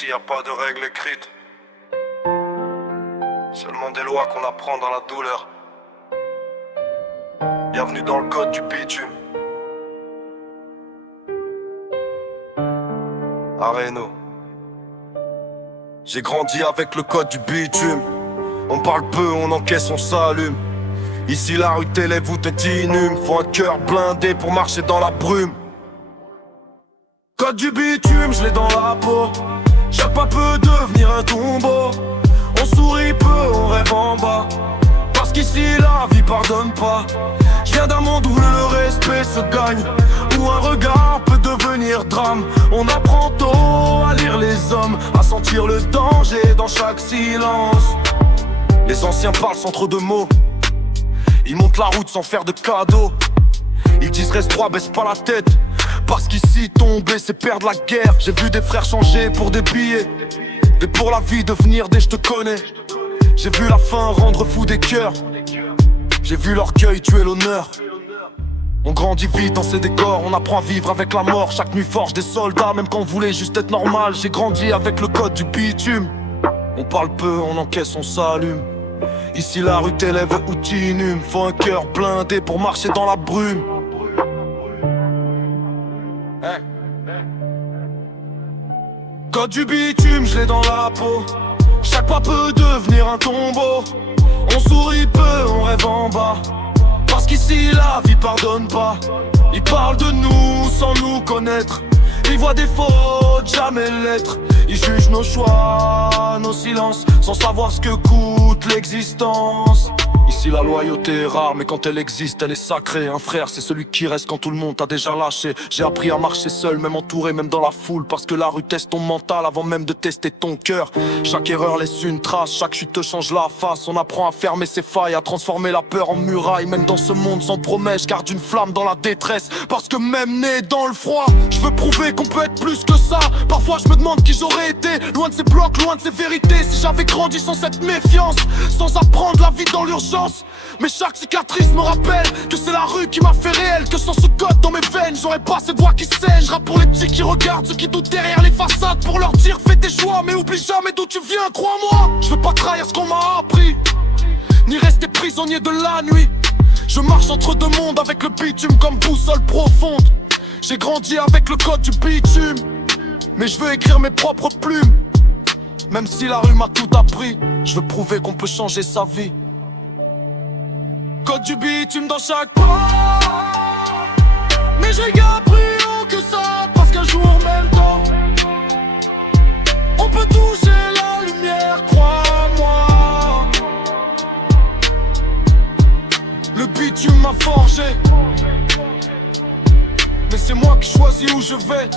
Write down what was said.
Ici y a pas de règles écrites, seulement des lois qu'on apprend dans la douleur. Bienvenue dans le code du bitume. Areno. J'ai grandi avec le code du bitume. On parle peu, on encaisse, on s'allume. Ici la rue t'élève ou te inhume. Faut un cœur blindé pour marcher dans la brume. Code du bitume, je l'ai dans la peau. Chaque pas peut devenir un tombeau. On sourit peu, on rêve en bas. Parce qu'ici la vie pardonne pas. Je viens d'un monde où le respect se gagne, où un regard peut devenir drame. On apprend tôt à lire les hommes, à sentir le danger dans chaque silence. Les anciens parlent sans trop de mots, ils montent la route sans faire de cadeaux. Ils disent reste droit, baisse pas la tête, parce qu'ici tomber c'est perdre la guerre. J'ai vu des frères changer pour des billets, et pour la vie devenir des je te connais. J'ai vu la faim rendre fou des cœurs, j'ai vu l'orgueil tuer l'honneur. On grandit vite dans ces décors, on apprend à vivre avec la mort. Chaque nuit forge des soldats, même quand on voulait juste être normal. J'ai grandi avec le code du bitume. On parle peu, on encaisse, on s'allume. Ici la rue t'élève ou t'inhume. Faut un cœur blindé pour marcher dans la brume. Hey. Code du bitume, je l'ai dans la peau. Chaque pas peut devenir un tombeau. On sourit peu, on rêve en bas. Parce qu'ici la vie pardonne pas. Ils parlent de nous sans nous connaître. Ils voient des fautes, jamais l'être. Ils jugent nos choix, nos silences, sans savoir ce que coûte l'existence. Ici la loyauté est rare, mais quand elle existe, elle est sacrée. Un frère, c'est celui qui reste quand tout le monde t'a déjà lâché. J'ai appris à marcher seul, même entouré, même dans la foule. Parce que la rue teste ton mental avant même de tester ton cœur. Chaque erreur laisse une trace, chaque chute te change la face. On apprend à fermer ses failles, à transformer la peur en muraille. Même dans ce monde sans promesse, garde une flamme dans la détresse. Parce que même né dans le froid, je veux prouver qu'on peut être plus que ça. Parfois je me demande qui j'aurais été, loin de ces blocs, loin de ces vérités. Si j'avais grandi sans cette méfiance, sans apprendre la vie dans l'urgence. Mais chaque cicatrice me rappelle que c'est la rue qui m'a fait réel. Que sans ce code dans mes veines, j'aurais pas cette voix qui saigne. Je rappe pour les petits qui regardent, ceux qui doutent derrière les façades. Pour leur dire fais tes choix, mais oublie jamais d'où tu viens, crois-moi. Je veux pas trahir ce qu'on m'a appris, ni rester prisonnier de la nuit. Je marche entre deux mondes avec le bitume comme boussole profonde. J'ai grandi avec le code du bitume, mais je veux écrire mes propres plumes. Même si la rue m'a tout appris, je veux prouver qu'on peut changer sa vie. Code du bitume dans chaque pas. Mais j'ai appris haut que ça, parce qu'un jour même temps on peut toucher la lumière, crois-moi. Le bitume m'a forgé, mais c'est moi qui choisis où je vais.